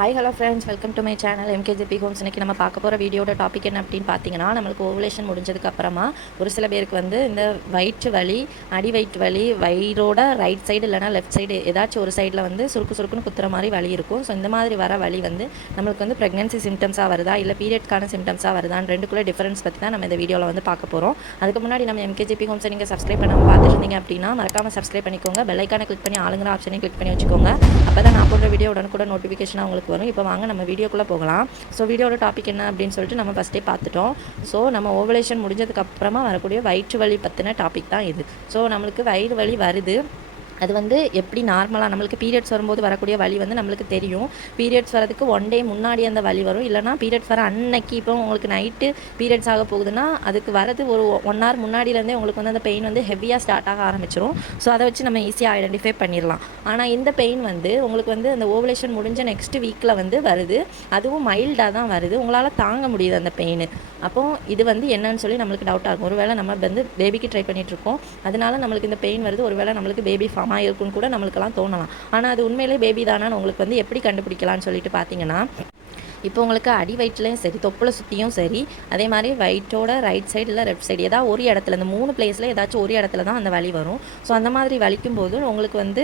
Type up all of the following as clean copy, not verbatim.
Hi hello friends, welcome to my channel MKGP homes. இன்றைக்கி நம்ம பார்க்க போகிற வீடியோட டாபிக் என்ன அப்படின்னு பார்த்தீங்கன்னா, நம்மளுக்கு ஓவலேஷன் முடிஞ்சதுக்கப்புறமா ஒரு சில பேருக்கு வந்து இந்த வயிற்று வலி, அடி வயிற்று வலி, வயிறோட ரைட் சைடு இல்லைனா லெஃப்ட் சைடு ஏதாச்சும் ஒரு சைடில் வந்து சுருக்குன்னு குத்துற மாதிரி வலி இருக்கும். ஸோ இந்த மாதிரி வர வலி வந்து நம்மளுக்கு வந்து ப்ரெக்னன்சி சிம்டம்ஸாக வருதா இல்லை பீரியட்கான சிம்டம்ஸாக வருதான்னு ரெண்டுக்குள்ளே டிஃபரன்ஸ் பற்றி தான் நம்ம இந்த வீடியோவில் வந்து பார்க்க போகிறோம். அதுக்கு முன்னாடி நம்ம எம்கேஜிபி ஹோம்ஸை நீங்கள் சப்ஸ்கிரைப் பண்ணாமல் பார்த்துட்டு இருந்தீங்க அப்படின்னா மறக்காமல் சப்ஸ்கிரைப் பண்ணிக்கோங்க. பெல் ஐக்கானை கிளிக் பண்ணி ஆளுங்கிற ஆப்ஷனையும் கிளிக் பண்ணி வச்சுக்கோங்க. அப்போ தான் நான் போடுற வீடியோ உடனுக்குட நோட்டிஃபிகேஷன் உங்களுக்கு வரும். இப்போ வாங்க நம்ம வீடியோக்குள்ளே போகலாம். ஸோ வீடியோட டாபிக் என்ன அப்படின்னு சொல்லிட்டு நம்ம ஃபஸ்ட்டே பார்த்துட்டோம். ஸோ நம்ம ஓவலேஷன் முடிஞ்சதுக்கப்புறமா வரக்கூடிய வயிற்று வலி பற்றின டாபிக் தான் இது. ஸோ நம்மளுக்கு வயிறு வலி வருது, அது வந்து எப்படி நார்மலாக நம்மளுக்கு பீரியட்ஸ் வரும்போது வரக்கூடிய வலி வந்து நம்மளுக்கு தெரியும். பீரியட்ஸ் வரதுக்கு ஒன் டே முன்னாடி அந்த வலி வரும், இல்லைனா பீரியட்ஸ் வர அன்னைக்கு இப்போ உங்களுக்கு நைட்டு பீரியட்ஸ் ஆக போகுதுன்னா அதுக்கு வரது ஒரு 1 hour முன்னாடியிலேருந்தே உங்களுக்கு வந்து அந்த பெயின் வந்து ஹெவியாக ஸ்டார்ட் ஆக ஆரம்பிச்சிடும். ஸோ அதை வச்சு நம்ம ஈஸியாக ஐடென்டிஃபை பண்ணிடலாம். ஆனால் இந்த பெயின் வந்து உங்களுக்கு வந்து அந்த ஓவலேஷன் முடிஞ்ச நெக்ஸ்ட் வீக்கில் வந்து வருது, அதுவும் மைல்டாக தான் வருது, உங்களால் தாங்க முடியுது அந்த பெயின். அப்போது இது வந்து என்னன்னு சொல்லி நம்மளுக்கு டவுட்டாக இருக்கும். ஒருவேளை நம்ம வந்து பேபிக்கு ட்ரை பண்ணிகிட்ருக்கோம், அதனால நம்மளுக்கு இந்த பெயின் வருது, ஒருவேளை நம்மளுக்கு பேபி ஃபார்ம் இருக்குன்னு கூட நம்மளுக்கெல்லாம் தோணலாம். ஆனால் அது உண்மையிலே பேபி தானான்னு உங்களுக்கு வந்து எப்படி கண்டுபிடிக்கலாம்னு சொல்லிட்டு பார்த்தீங்கன்னா, இப்போ உங்களுக்கு அடி வயிற்றுலையும் சரி, தொப்புளை சுற்றியும் சரி, அதே மாதிரி வயிற்றோட ரைட் சைடு இல்லை லெஃப்ட் சைடு ஏதாவது ஒரு இடத்துல, இந்த 3 பிளேஸில் ஏதாச்சும் ஒரு இடத்துல தான் அந்த வலி வரும். ஸோ அந்த மாதிரி வலிக்கும் போது உங்களுக்கு வந்து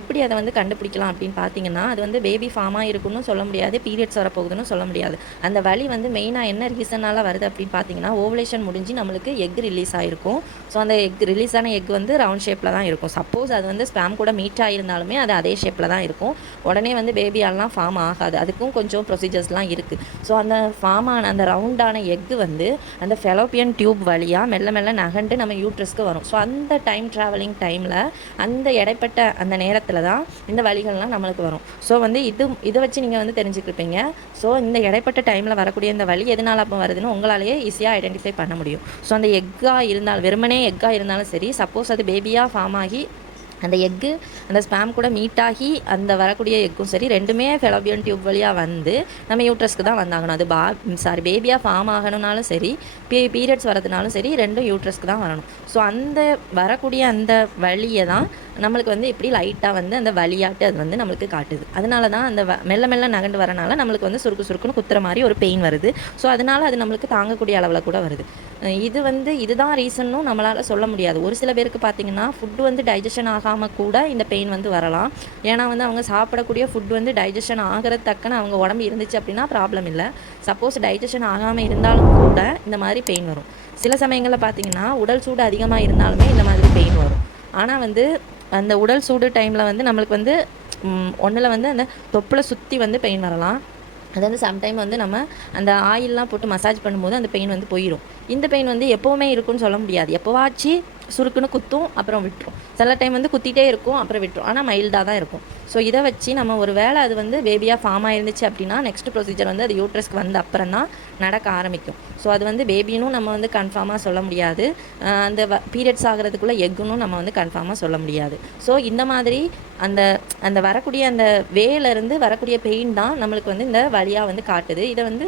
எப்படி அதை வந்து கண்டுபிடிக்கலாம் அப்படின்னு பார்த்தீங்கன்னா, அது வந்து பேபி ஃபார்மாக இருக்குன்னு சொல்ல முடியாது, பீரியட்ஸ் வரப்போகுதுன்னு சொல்ல முடியாது. அந்த வலி வந்து மெயினாக என்ன ரீசனால் வருது அப்படின்னு பார்த்தீங்கன்னா, ஓவலேஷன் முடிஞ்சு நம்மளுக்கு எக் ரிலீஸ் ஆகிருக்கும். ஸோ அந்த ரிலீஸ் ஆன எக் வந்து ரவுண்ட் ஷேப்பில் தான் இருக்கும். சப்போஸ் அது வந்து ஸ்பேம் கூட மீட் ஆகியிருந்தாலுமே அது அதே ஷேப்பில் தான் இருக்கும். உடனே வந்து பேபியாலாம் ஃபார்ம் ஆகாது, அதுக்கும் கொஞ்சம் ப்ரொசீஜர்ஸ்லாம் இருக்குது. ஸோ அந்த ஃபார்ம் ஆன அந்த ரவுண்டான எக்கு வந்து அந்த ஃபெலோப்பியன் டியூப் வழியாக மெல்ல மெல்ல நகண்டு நம்ம யூட்ரஸ்க்கு வரும். ஸோ அந்த டைம் ட்ராவலிங் டைமில் அந்த இடைப்பட்ட அந்த நேரத்தில் தான் இந்த வலிகள்லாம் நம்மளுக்கு வரும். ஸோ வந்து இதை வச்சு நீங்கள் வந்து தெரிஞ்சுக்கிருப்பீங்க. ஸோ இந்த இடைப்பட்ட டைமில் வரக்கூடிய இந்த வலி எதனால் அப்போ வருதுன்னு உங்களாலேயே ஈஸியாக ஐடென்டிஃபை பண்ண முடியும். ஸோ அந்த எக்காக இருந்தாலும், வெறுமனே எக்காக இருந்தாலும் சரி, சப்போஸ் அது பேபியாக ஃபார்ம் ஆகி அந்த எக்கு அந்த ஸ்பேம் கூட மீட் ஆகி அந்த வரக்கூடிய எக்கும் சரி, ரெண்டுமே ஃபெலோப்பியன் டியூப் வழியாக வந்து நம்ம யூட்ரஸ்க்கு தான் வந்தாகணும். அது பேபியாக ஃபார்ம் ஆகணும்னாலும் சரி, பீரியட்ஸ் வரதுனாலும் சரி, ரெண்டும் யூட்ரஸ்க்கு தான் வரணும். ஸோ அந்த வரக்கூடிய அந்த வலியை தான் நம்மளுக்கு வந்து இப்படி லைட்டாக வந்து அந்த வலியாட்டு அது வந்து நம்மளுக்கு காட்டுது. அதனால தான் அந்த மெல்ல மெல்ல நகண்டு வரனால நம்மளுக்கு வந்து சுருக்குன்னு குத்துற மாதிரி ஒரு பெயின் வருது. ஸோ அதனால் அது நம்மளுக்கு தாங்கக்கூடிய அளவில் கூட வருது. இது வந்து இதுதான் ரீசன்னும் நம்மளால் சொல்ல முடியாது. ஒரு சில பேருக்கு பார்த்திங்கன்னா ஃபுட்டு வந்து டைஜஷன் ஆகாமல் கூட இந்த பெயின் வந்து வரலாம். ஏன்னா வந்து அவங்க சாப்பிடக்கூடிய ஃபுட் வந்து டைஜஷன் ஆகிறது தக்கன அவங்க உடம்பு இருந்துச்சு அப்படின்னா ப்ராப்ளம் இல்லை. சப்போஸ் டைஜஷன் ஆகாமல் இருந்தாலும் கூட இந்த மாதிரி பெயின் வரும். சில சமயங்களில் பார்த்திங்கன்னா உடல் சூடு அதிகமாக இருந்தாலுமே இந்த மாதிரி பெயின் வரும். ஆனால் வந்து அந்த உடல் சூடு டைமில் வந்து நம்மளுக்கு வந்து ஒன்றில் வந்து அந்த தொப்புளை சுற்றி வந்து பெயின் வரலாம். அது வந்து சம்டைம் வந்து நம்ம அந்த ஆயிலெலாம் போட்டு மசாஜ் பண்ணும்போது அந்த பெயின் வந்து போயிடும். இந்த பெயின் வந்து எப்போவுமே இருக்குன்னு சொல்ல முடியாது. எப்போவாச்சு சுருக்குன்னு குத்தும், அப்புறம் விட்டுரும். சில டைம் வந்து குத்திட்டே இருக்கும், அப்புறம் விட்டுரும். ஆனால் மைல்டாக தான் இருக்கும். ஸோ இதை வச்சு நம்ம ஒரு வேளை அது வந்து பேபியாக ஃபார்ம் ஆயிருந்துச்சு அப்படின்னா நெக்ஸ்ட் ப்ரொசீஜர் வந்து அது யூட்ரஸ்க்கு வந்த அப்புறம் தான் நடக்க ஆரம்பிக்கும். ஸோ அது வந்து பேபினும் நம்ம வந்து கன்ஃபார்மாக சொல்ல முடியாது, அந்த பீரியட்ஸ் ஆகிறதுக்குள்ளே எக்குன்னு நம்ம வந்து கன்ஃபார்மாக சொல்ல முடியாது. ஸோ இந்த மாதிரி அந்த அந்த வரக்கூடிய அந்த வேலேருந்து வரக்கூடிய பெயின் தான் நம்மளுக்கு வந்து இந்த வலியாக வந்து காட்டுது. இதை வந்து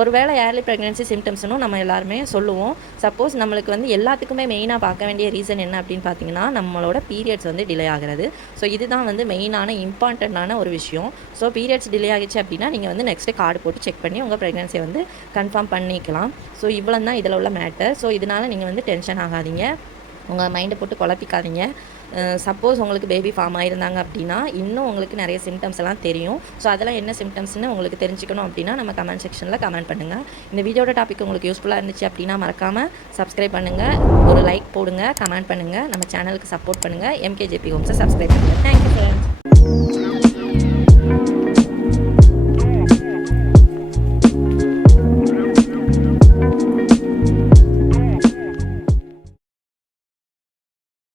ஒரு வேளை ஏர்லி ப்ரெக்னென்சி சிம்டம்ஸ்னும் நம்ம எல்லாருமே சொல்லுவோம். சப்போஸ் நம்மளுக்கு வந்து எல்லாத்துக்குமே மெயினாக பார்க்க வேண்டிய ரீசன் என்ன அப்படின்னு பார்த்தீங்கன்னா, நம்மளோட பீரியட்ஸ் வந்து டிலே ஆகிறது. ஸோ இதுதான் வந்து மெயினான இம்பார்ட்டண்ட்டான ஒரு விஷயம். ஸோ பீரியட்ஸ் டிலே ஆகிடுச்சு அப்படின்னா நீங்கள் வந்து நெக்ஸ்ட்டு கார்டு போட்டு செக் பண்ணி உங்கள் ப்ரெக்னென்சியை வந்து கன்ஃபார்ம் பண்ணிக்கலாம். ஸோ இவ்வளோ தான் இதில் உள்ள மேட்டர். ஸோ இதனால் நீங்கள் வந்து டென்ஷன் ஆகாதீங்க, உங்கள் மைண்டை போட்டு குழப்பிக்காதீங்க. சப்போஸ் உங்களுக்கு பேபி ஃபார்ம் ஆகிருந்தாங்க அப்படின்னா இன்னும் உங்களுக்கு நிறைய சிம்டம்ஸ் எல்லாம் தெரியும். ஸோ அதெல்லாம் என்ன சிம்டம்ஸ்னு உங்களுக்கு தெரிஞ்சுக்கணும் அப்படின்னா நம்ம கமெண்ட் செக்ஷனில் கமெண்ட் பண்ணுங்கள். இந்த வீடியோட டாபிக் உங்களுக்கு யூஸ்ஃபுல்லாக இருந்துச்சு அப்படின்னா மறக்காமல் சப்ஸ்கிரைப் பண்ணுங்கள், ஒரு லைக் போடுங்க, கமெண்ட் பண்ணுங்கள், நம்ம சேனலுக்கு சப்போர்ட் பண்ணுங்கள், எம்கேஜிபி ஹோம்ஸை சப்ஸ்கிரைப் பண்ணுங்கள். Thank you friends.